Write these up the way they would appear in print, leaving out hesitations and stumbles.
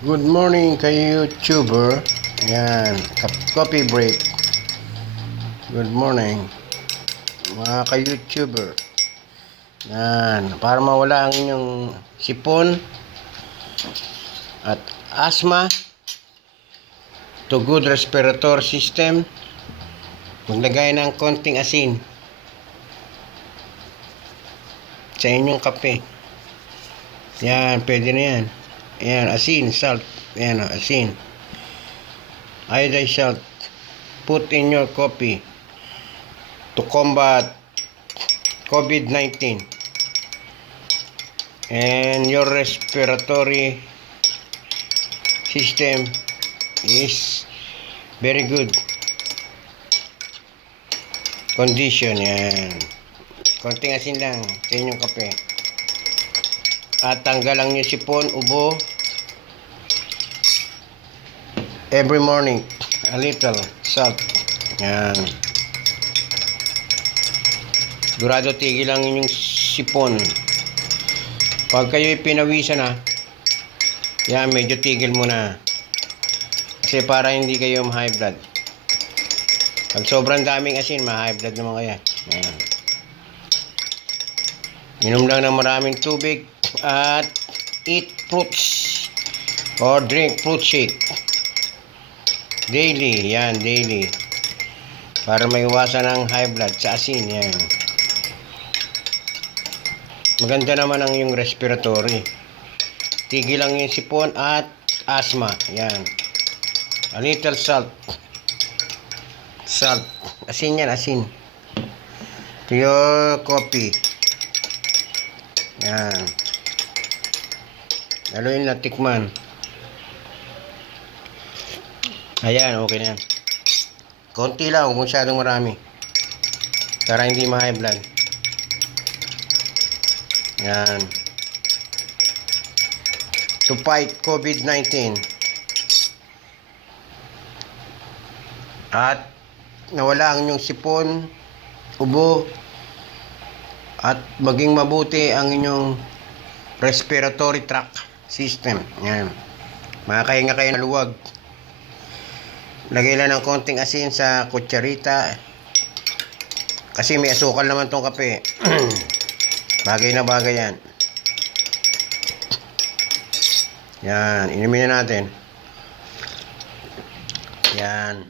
Good morning kay YouTuber. Ayan, coffee break. Good morning mga kay YouTuber. Ayan, para mawala ang inyong sipon at asthma, to good respiratory system, maglagay ng konting asin sa inyong kape. Yan, pwede na yan. Ayan, asin, salt. Ayan, asin. Iodized salt. Put in your coffee to combat COVID-19. And your respiratory system is very good condition. Yan. Konting asin lang sa inyong kape. At tanggal lang yung sipon, ubo. Every morning, a little salt. Yan. Sigurado tigil lang yung sipon. Pag kayo'y pinawisan na, yan, medyo tigil muna. Kasi para hindi kayo ma-high blood. Pag sobrang daming asin, ma-high blood naman kaya. Yan. Inom lang ng maraming tubig at eat fruits or drink fruit shake daily. Yan, daily, para maiwasan ang high blood sa asin. Yan, maganda naman ang yung respiratory, tigil lang yung sipon at asthma. Yan, a little salt, asin yan, asin to your coffee. Yan, haluin na, tikman. Ayan, okay na yan. Konti lang, huwag masyadong marami, para hindi ma-high blood. Yan, to fight COVID-19 at nawala ang inyong sipon, ubo, at maging mabuti ang inyong respiratory tract system. Yan, makakahinga kayo na luwag. Lagay lang ng konting asin sa kutsarita, kasi may asukal naman tong kape. Bagay na bagay yan. Yan, inumin na natin. Yan.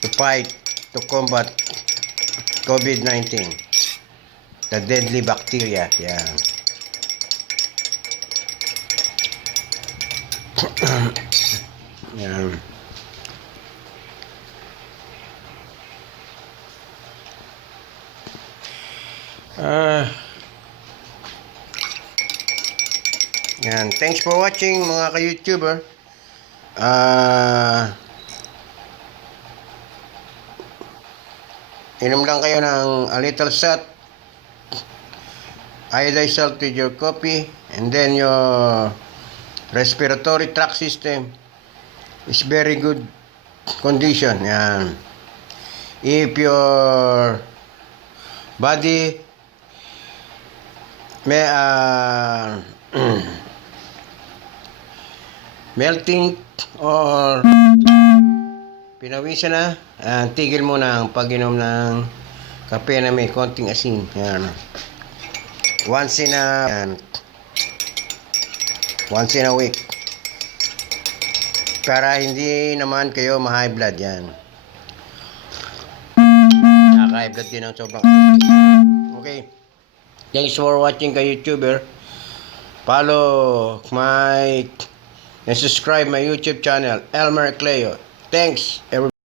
To fight, to combat COVID-19, the deadly bacteria. Yan. Yan. Yan. Thanks for watching mga ka-YouTuber. Inom lang kayo ng a little salt, iodized salt with your coffee, and then your respiratory tract system is very good condition. Yan. If your body may melting or pinawisan na, tigil mo na ang pag-inom ng kape na may konting asin. Yan. Once in a week, para hindi naman kayo ma-high blood. Yan, nakaka-high blood din ang sobrang asin. Okay, thanks for watching kay YouTuber. Follow my and subscribe my YouTube channel, Elmer Cleo. Thanks everybody.